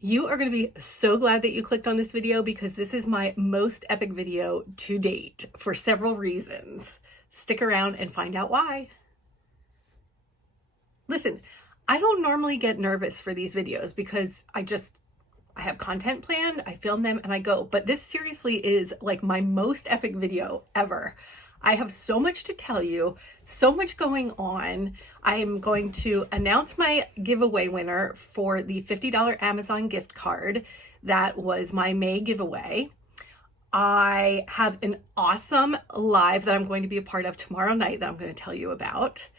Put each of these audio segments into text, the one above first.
You are going to be so glad that you clicked on this video because this is my most epic video to date for several reasons. Stick around and find out why. Listen, I don't normally get nervous for these videos because I have content planned, I film them and I go, but this seriously is like my most epic video ever. I have so much to tell you, so much going on. I am going to announce my giveaway winner for the $50 Amazon gift card. That was my May giveaway. I have an awesome live that I'm going to be a part of tomorrow night that I'm going to tell you about.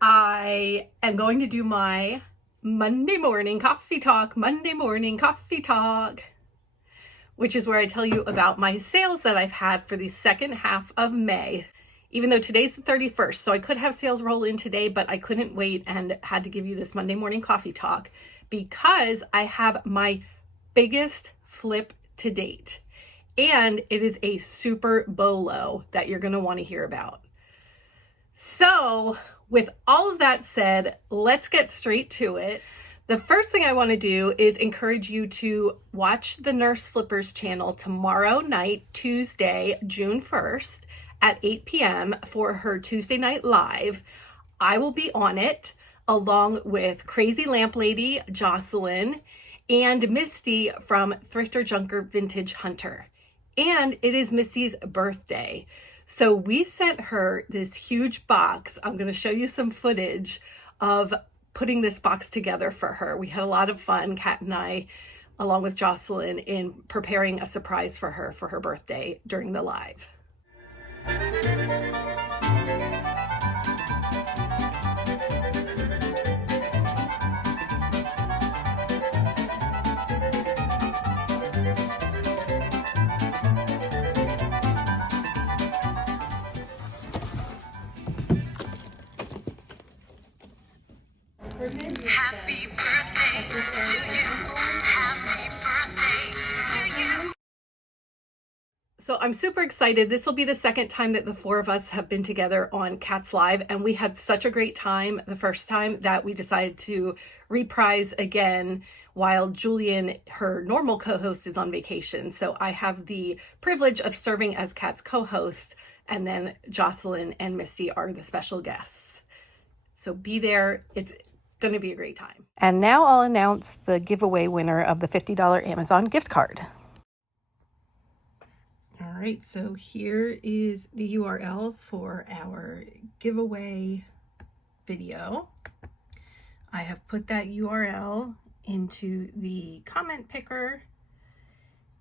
I am going to do my Monday morning coffee talk, which is where I tell you about my sales that I've had for the second half of May. Even though today's the 31st, so I could have sales roll in today, but I couldn't wait and had to give you this Monday morning coffee talk because I have my biggest flip to date. And it is a super bolo that you're gonna wanna hear about. So with all of that said, let's get straight to it. The first thing I want to do is encourage you to watch the Nurse Flippers channel tomorrow night, Tuesday, June 1st at 8 p.m. for her Tuesday night live. I will be on it along with Crazy Lamp Lady, Jocelyn, and Misty from Thrifter Junker Vintage Hunter. And it is Misty's birthday. So we sent her this huge box. I'm going to show you some footage of putting this box together for her. We had a lot of fun, Kat and I, along with Jocelyn, in preparing a surprise for her birthday during the live. Happy birthday to you. Happy birthday to you. So I'm super excited. This will be the second time that the four of us have been together on Kat's Live, and we had such a great time the first time that we decided to reprise again while Julian, her normal co-host, is on vacation. So I have the privilege of serving as Kat's co-host, and then Jocelyn and Misty are the special guests. So be there. It's going to be a great time. And now I'll announce the giveaway winner of the $50 Amazon gift card. All right, so here is the URL for our giveaway video. I have put that URL into the comment picker,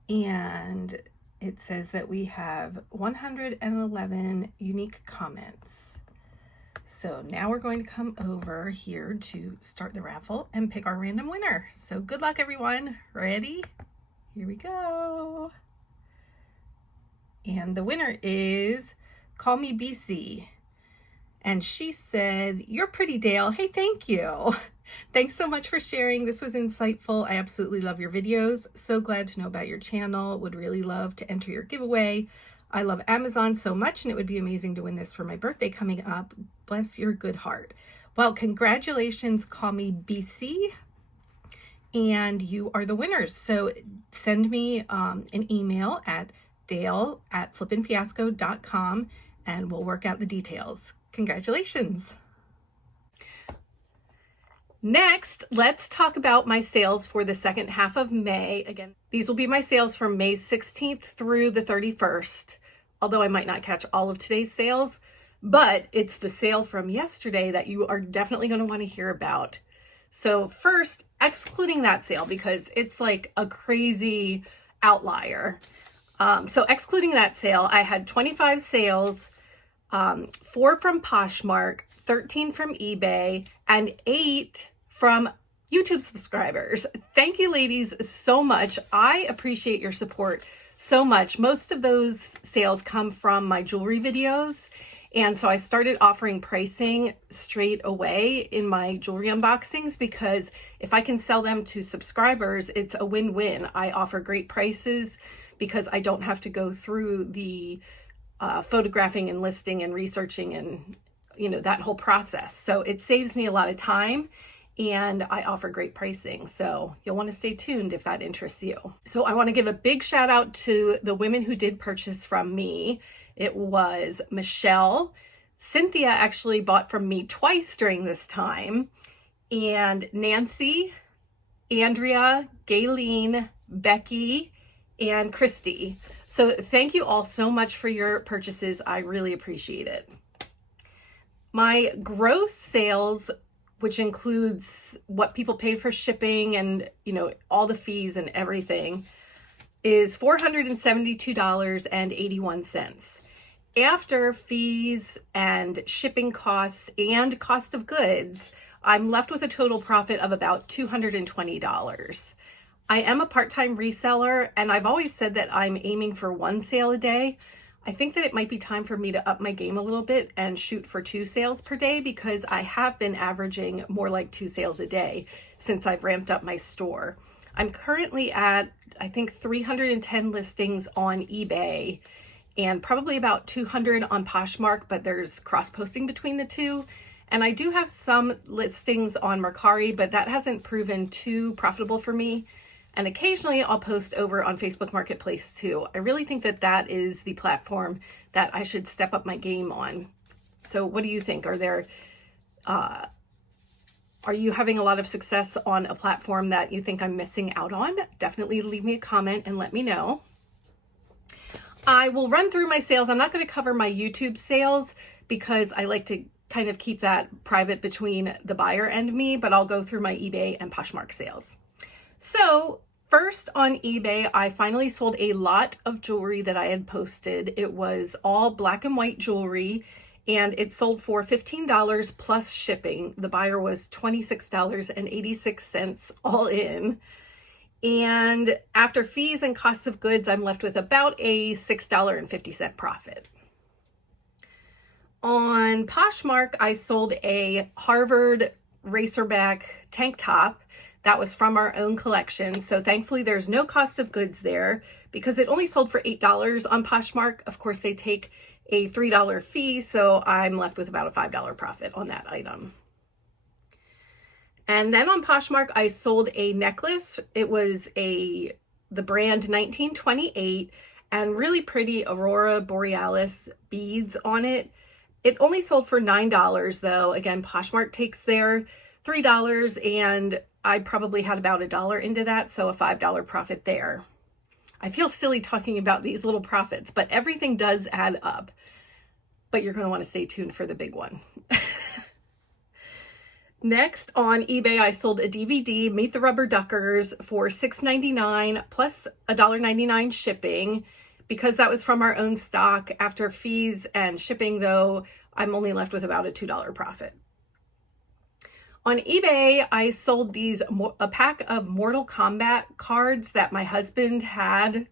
and it says that we have 111 unique comments. So now we're going to come over here to start the raffle and pick our random winner. So good luck, everyone. Ready? Here we go. And the winner is Call Me BC. And she said, "You're pretty, Dale." Hey, thank you. Thanks so much for sharing. This was insightful. I absolutely love your videos. So glad to know about your channel. Would really love to enter your giveaway. I love Amazon so much, and it would be amazing to win this for my birthday coming up. Bless your good heart. Well, congratulations, Call Me BC, and you are the winners. So send me an email at dale@flippinfiasco.com, and we'll work out the details. Congratulations. Next, let's talk about my sales for the second half of May. Again, these will be my sales from May 16th through the 31st, although I might not catch all of today's sales, but it's the sale from yesterday that you are definitely going to want to hear about. So first, excluding that sale because it's like a crazy outlier. So excluding that sale, I had 25 sales, 4 from Poshmark, 13 from eBay, and 8 from YouTube subscribers. Thank you, ladies, so much. I appreciate your support so much. Most of those sales come from my jewelry videos. And so I started offering pricing straight away in my jewelry unboxings because if I can sell them to subscribers, it's a win-win. I offer great prices because I don't have to go through the photographing and listing and researching and, you know, that whole process. So it saves me a lot of time and I offer great pricing. So you'll want to stay tuned if that interests you. So I want to give a big shout out to the women who did purchase from me. It was Michelle. Cynthia actually bought from me twice during this time, and Nancy, Andrea, Gayleen, Becky, and Christy. So thank you all so much for your purchases. I really appreciate it. My gross sales, which includes what people paid for shipping and, all the fees and everything, is $472.81. After fees and shipping costs and cost of goods, I'm left with a total profit of about $220. I am a part-time reseller, and I've always said that I'm aiming for 1 sale a day. I think that it might be time for me to up my game a little bit and shoot for 2 sales per day, because I have been averaging more like 2 sales a day since I've ramped up my store. I'm currently at, I think, 310 listings on eBay and probably about 200 on Poshmark, but there's cross-posting between the two. And I do have some listings on Mercari, but that hasn't proven too profitable for me. And occasionally I'll post over on Facebook Marketplace too. I really think that that is the platform that I should step up my game on. So what do you think? Are you having a lot of success on a platform that you think I'm missing out on? Definitely leave me a comment and let me know. I will run through my sales. I'm not going to cover my YouTube sales because I like to kind of keep that private between the buyer and me, but I'll go through my eBay and Poshmark sales. So first on eBay, I finally sold a lot of jewelry that I had posted. It was all black and white jewelry, and it sold for $15 plus shipping. The buyer was $26.86 all in. And after fees and costs of goods, I'm left with about a $6.50 profit. On Poshmark, I sold a Harvard Racerback tank top that was from our own collection. So thankfully there's no cost of goods there because it only sold for $8 on Poshmark. Of course, they take a $3 fee, so I'm left with about a $5 profit on that item. And then on Poshmark, I sold a necklace. It was the brand 1928 and really pretty Aurora Borealis beads on it. It only sold for $9 though. Again, Poshmark takes their $3 and I probably had about $1 into that, so a $5 profit there. I feel silly talking about these little profits, but everything does add up. But you're going to want to stay tuned for the big one. Next, on eBay, I sold a DVD, Meet the Rubber Duckers, for $6.99 plus $1.99 shipping, because that was from our own stock. After fees and shipping, though, I'm only left with about a $2 profit. On eBay, I sold a pack of Mortal Kombat cards that my husband had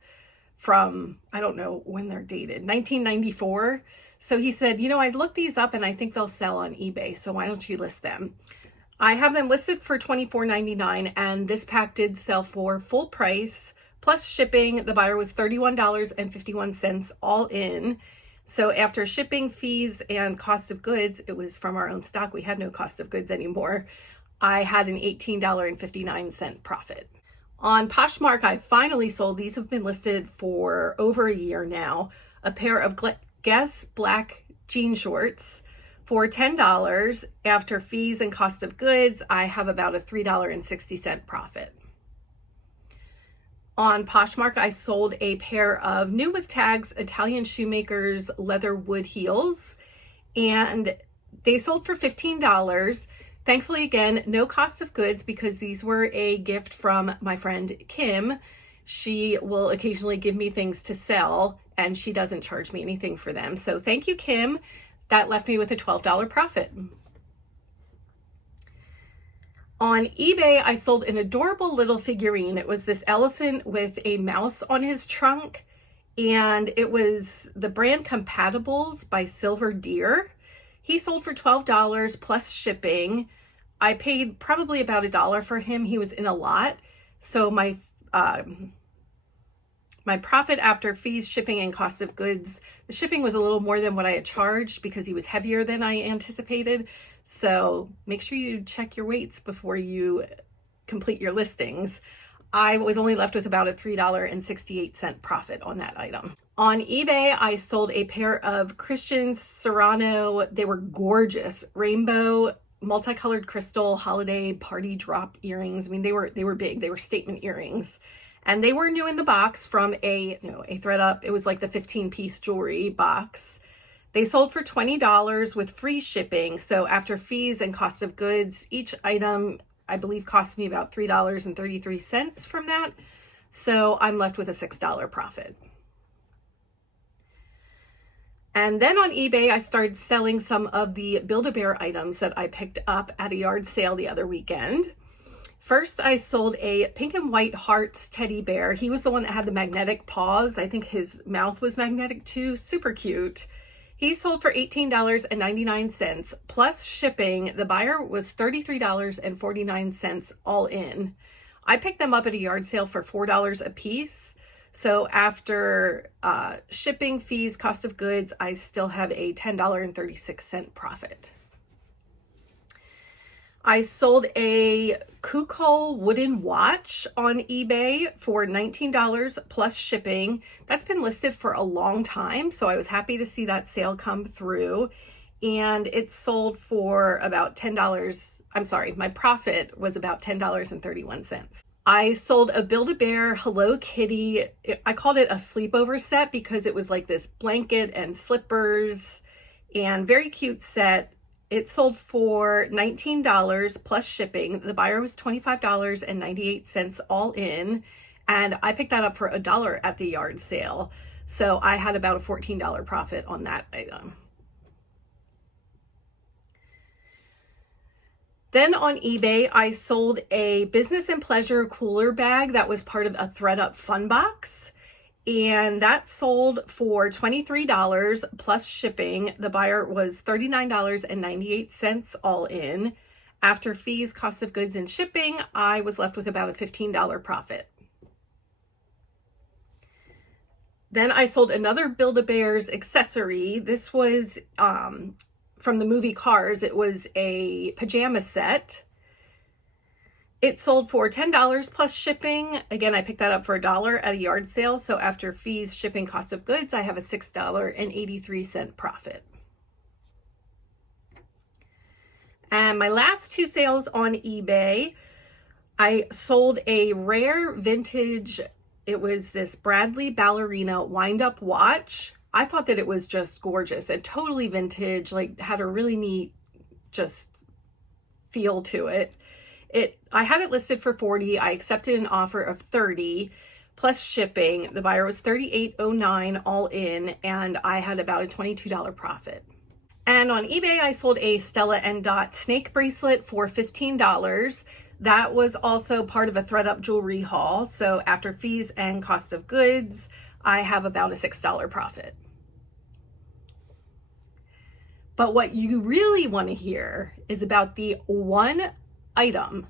from, I don't know when they're dated, 1994. So he said, I looked these up and I think they'll sell on eBay, so why don't you list them? I have them listed for $24.99, and this pack did sell for full price, plus shipping. The buyer was $31.51 all in. So after shipping, fees, and cost of goods, it was from our own stock. We had no cost of goods anymore. I had an $18.59 profit. On Poshmark, I finally sold, these have been listed for over a year now, a pair of Guess black jean shorts for $10. After fees and cost of goods, I have about a $3.60 profit. On Poshmark, I sold a pair of new with tags Italian Shoemakers leather wood heels, and they sold for $15. Thankfully, again, no cost of goods because these were a gift from my friend Kim. She will occasionally give me things to sell, and she doesn't charge me anything for them. So thank you, Kim. That left me with a $12 profit. On eBay, I sold an adorable little figurine. It was this elephant with a mouse on his trunk, and it was the brand Compatibles by Silver Deer. He sold for $12 plus shipping. I paid probably about $1 for him. He was in a lot. So my profit after fees, shipping, and cost of goods, the shipping was a little more than what I had charged because he was heavier than I anticipated. So make sure you check your weights before you complete your listings. I was only left with about a $3.68 profit on that item. On eBay, I sold a pair of Christian Serrano. They were gorgeous, rainbow, multicolored crystal holiday party drop earrings. I mean, they were big. They were statement earrings. And they were new in the box from a thread up. It was like the 15-piece jewelry box. They sold for $20 with free shipping. So after fees and cost of goods, each item, I believe, cost me about $3.33 from that. So I'm left with a $6 profit. And then on eBay, I started selling some of the Build-A-Bear items that I picked up at a yard sale the other weekend. First, I sold a pink and white hearts teddy bear. He was the one that had the magnetic paws. I think his mouth was magnetic too. Super cute. He sold for $18.99 plus shipping. The buyer was $33.49 all in. I picked them up at a yard sale for $4 a piece. So after shipping, fees, cost of goods, I still have a $10.36 profit. I sold a Kukol wooden watch on eBay for $19 plus shipping. That's been listed for a long time, so I was happy to see that sale come through. And it sold for about $10. I'm sorry, my profit was about $10.31. I sold a Build-A-Bear Hello Kitty. I called it a sleepover set because it was like this blanket and slippers and very cute set. It sold for $19 plus shipping. The buyer was $25.98 all in, and I picked that up for $1 at the yard sale. So I had about a $14 profit on that item. Then on eBay, I sold a business and pleasure cooler bag that was part of a thread-up fun box. And that sold for $23 plus shipping. The buyer was $39.98 all in. After fees, cost of goods, and shipping, I was left with about a $15 profit. Then I sold another Build-A-Bear's accessory. This was from the movie Cars. It was a pajama set. It sold for $10 plus shipping. Again, I picked that up for $1 at a yard sale. So after fees, shipping, cost of goods, I have a $6.83 profit. And my last two sales on eBay, I sold a rare vintage, it was this Bradley ballerina wind-up watch. I thought that it was just gorgeous and totally vintage, like had a really neat just feel to it. I had it listed for $40. I accepted an offer of $30 plus shipping. The buyer was $38.09 all in, and I had about a $22 profit. And on eBay, I sold a Stella and Dot snake bracelet for $15. That was also part of a thread-up jewelry haul. So after fees and cost of goods, I have about a $6 profit. But what you really want to hear is about the one item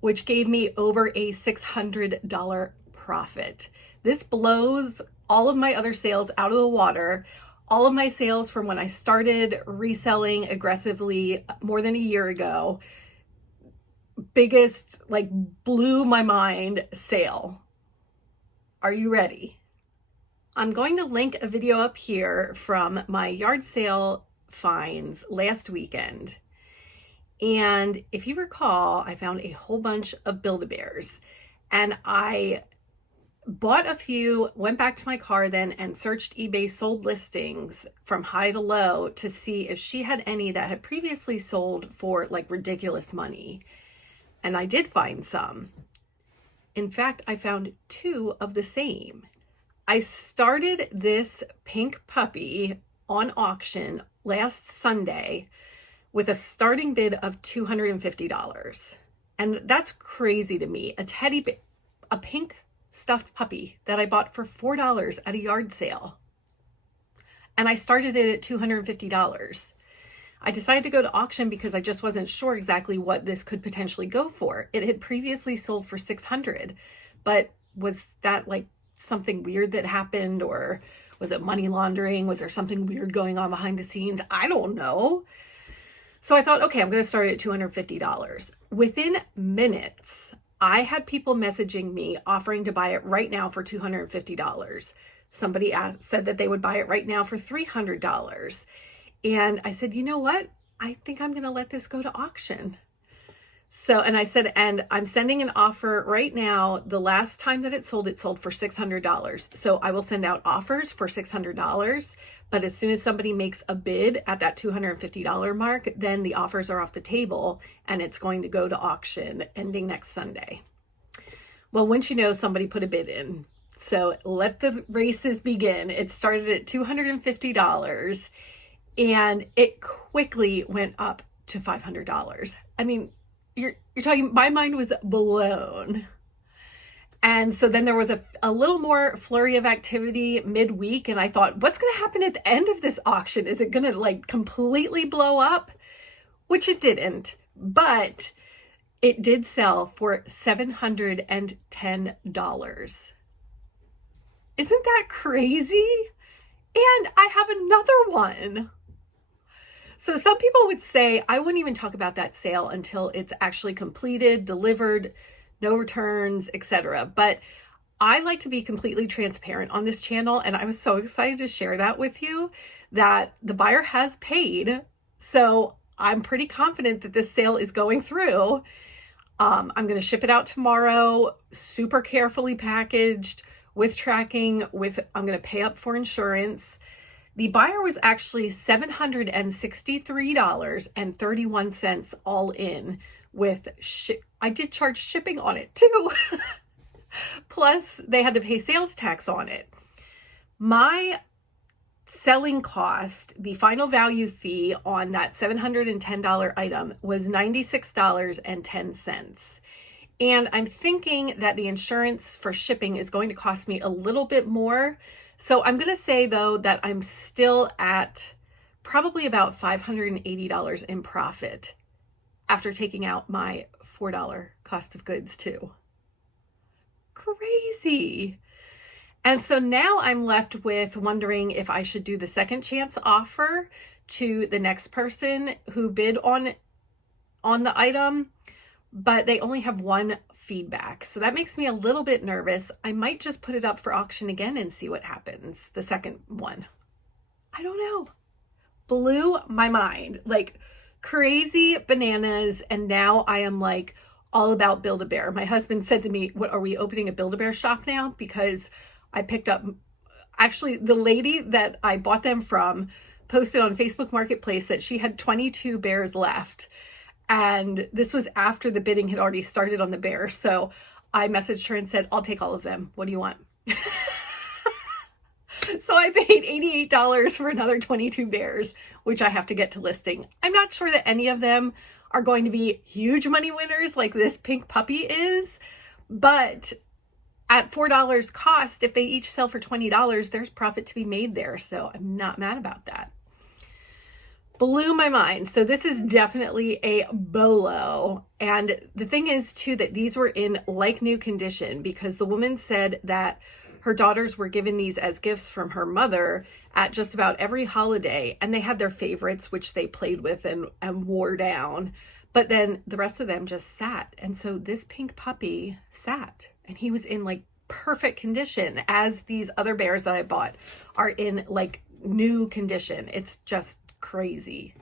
which gave me over a $600 profit. This blows all of my other sales out of the water. All of my sales from when I started reselling aggressively more than a year ago, biggest, like, blew my mind sale. Are you ready? I'm going to link a video up here from my yard sale finds last weekend. And if you recall, I found a whole bunch of Build-A-Bears, and I bought a few, went back to my car then and searched eBay sold listings from high to low to see if she had any that had previously sold for like ridiculous money. And I did find some. In fact, I found two of the same. I started this pink puppy on auction last Sunday with a starting bid of $250. And that's crazy to me. A pink stuffed puppy that I bought for $4 at a yard sale. And I started it at $250. I decided to go to auction because I just wasn't sure exactly what this could potentially go for. It had previously sold for $600, but was that like something weird that happened, or was it money laundering? Was there something weird going on behind the scenes? I don't know. So I thought, okay, I'm going to start at $250. Within minutes, I had people messaging me offering to buy it right now for $250. Somebody said that they would buy it right now for $300. And I said, you know what? I think I'm going to let this go to auction. So, and I said, and I'm sending an offer right now. The last time that it sold for $600. So I will send out offers for $600. But as soon as somebody makes a bid at that $250 mark, then the offers are off the table and it's going to go to auction ending next Sunday. Well, once you know, somebody put a bid in. So let the races begin. It started at $250 and it quickly went up to $500. I mean, you're talking, my mind was blown. And so then there was a little more flurry of activity midweek. And I thought, what's going to happen at the end of this auction? Is it going to like completely blow up? Which it didn't, but it did sell for $710. Isn't that crazy? And I have another one. So some people would say, I wouldn't even talk about that sale until it's actually completed, delivered, no returns, etc. But I like to be completely transparent on this channel. And I was so excited to share that with you that the buyer has paid. So I'm pretty confident that this sale is going through. I'm going to ship it out tomorrow, super carefully packaged with tracking, I'm going to pay up for insurance. The buyer was actually $763.31 all in with I did charge shipping on it too. Plus they had to pay sales tax on it. My selling cost, the final value fee on that $710 item was $96.10. And I'm thinking that the insurance for shipping is going to cost me a little bit more. So I'm going to say, though, that I'm still at probably about $580 in profit after taking out my $4 cost of goods, too. Crazy. And so now I'm left with wondering if I should do the second chance offer to the next person who bid on the item, but they only have one feedback. So that makes me a little bit nervous. I might just put it up for auction again and see what happens. The second one. I don't know. Blew my mind. Like crazy bananas. And now I am like all about Build-A-Bear. My husband said to me, what, are we opening a Build-A-Bear shop now? Because I picked up, actually the lady that I bought them from posted on Facebook Marketplace that she had 22 bears left. And this was after the bidding had already started on the bear. So I messaged her and said, I'll take all of them. What do you want? So I paid $88 for another 22 bears, which I have to get to listing. I'm not sure that any of them are going to be huge money winners like this pink puppy is. But at $4 cost, if they each sell for $20, there's profit to be made there. So I'm not mad about that. Blew my mind. So this is definitely a bolo. And the thing is too, that these were in like new condition because the woman said that her daughters were given these as gifts from her mother at just about every holiday. And they had their favorites, which they played with and wore down. But then the rest of them just sat. And so this pink puppy sat and he was in like perfect condition, as these other bears that I bought are in like new condition. It's just crazy.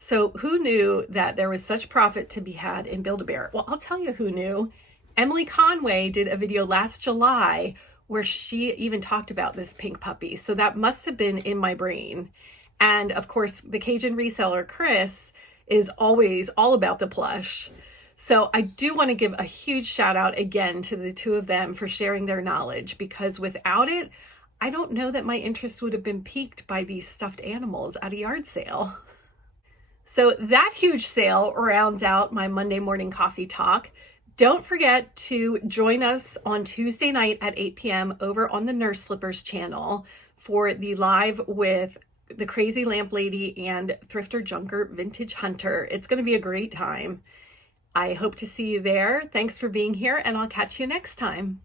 So who knew that there was such profit to be had in Build-A-Bear? Well, I'll tell you who knew. Emily Conway did a video last July where she even talked about this pink puppy. So that must have been in my brain. And of course, the Cajun reseller, Chris, is always all about the plush. So I do want to give a huge shout out again to the two of them for sharing their knowledge, because without it, I don't know that my interest would have been piqued by these stuffed animals at a yard sale. So that huge sale rounds out my Monday morning coffee talk. Don't forget to join us on Tuesday night at 8 p.m. over on the Nurse Flippers channel for the live with the Crazy Lamp Lady and Thrifter Junker Vintage Hunter. It's going to be a great time. I hope to see you there. Thanks for being here, and I'll catch you next time.